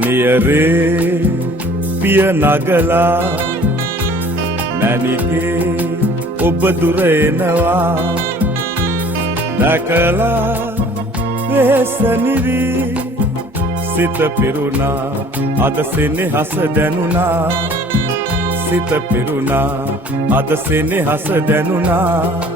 නියරේ පිය නගලා මැණිකේ ඔබ දුර එනවා දැකලා වෙහෙස නිවි සිත පිරුණා අද සෙනෙහස දැනුණා සිත පිරුණා අද සෙනෙහස දැනුණා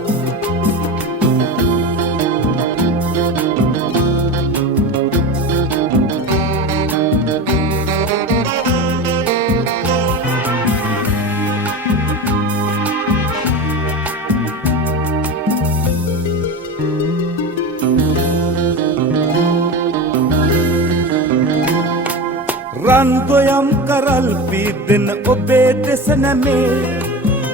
රන් ගොයම් කරල් පීදෙන ඔබේ දෙස නැමේ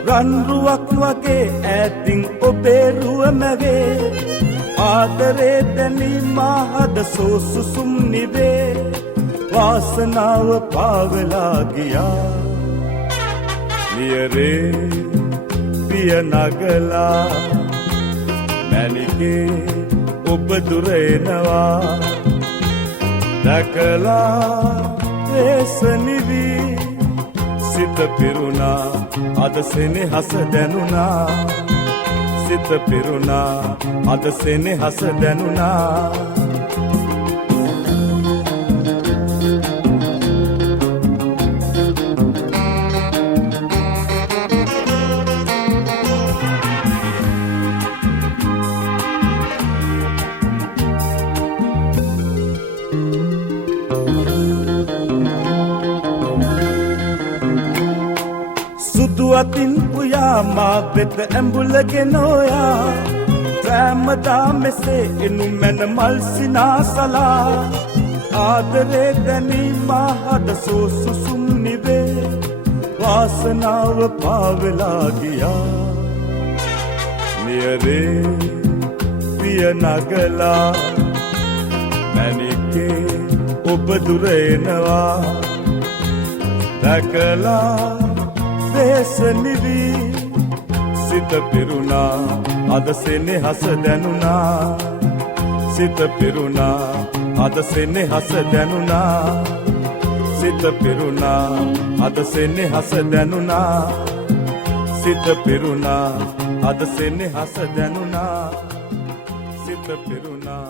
රන් රුවක් වගේ ඈතින් ඔබේ රුව මැවේ ආදරේ දැනී මාහද සෝසුසුම් නිවේ වාසනාව පාවෙලා ගියා නියරේ පිය නගලා මැණිකේ ඔබ දුර එනවා දැකලා වෙහෙස නිවි සිත පිරුණා අද සෙනෙහස දැනුණා සිත පිරුණා අද සෙනෙහස දැනුණා සුදු අතින් පුයා මා වෙත ඇඹුලගෙන ඔයා රැමදා මෙසේ එනු මැන මල් සිනාසලා ආදරේ දැනී මාහද සෝසුසුම් නිවේ වාසනාව පාවෙලා ගියා නියරේ පිය නගලා මැණිකේ ඔබ දුර එනවා දැකලා වෙහෙස නිවි සිත පිරුණා අද සෙනෙහස දැනුණා සිත පිරුණා අද සෙනෙහස දැනුණා සිත පිරුණා අද සෙනෙහස දැනුණා සිත පිරුණා අද සෙනෙහස දැනුණා සිත පිරුණා